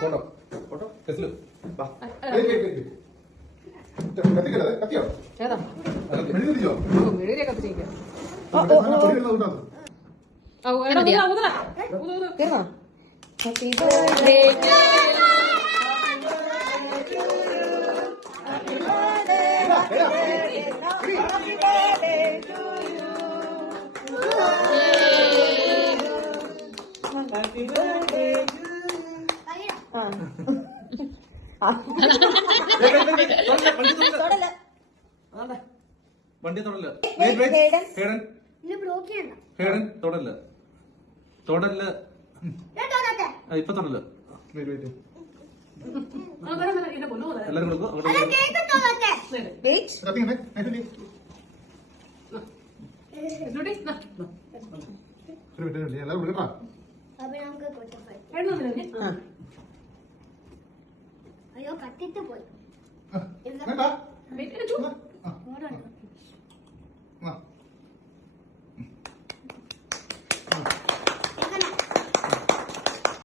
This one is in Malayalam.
കൊണ്ടോ ഫോട്ടോ ടെസ്റ്റില് വാ കത്തിക്കല്ലേ കത്തിയോ ഏതാ മെഴുകുതിരിയോ മെഴുകിയ കത്തിരിക്കാം തീർന്നോ ഹാപ്പി ബർത്ത്ഡേ വണ്ടി തൊടല്ല ഹേടൻ തൊടല്ല തൊടല്ല ഇപ്പൊ തൊടല്ല എല്ലാരും കൊടുക്കും എല്ലാരും കൊടുക്കട്ടാ അയ്യോ കത്തിട്ട് പോയി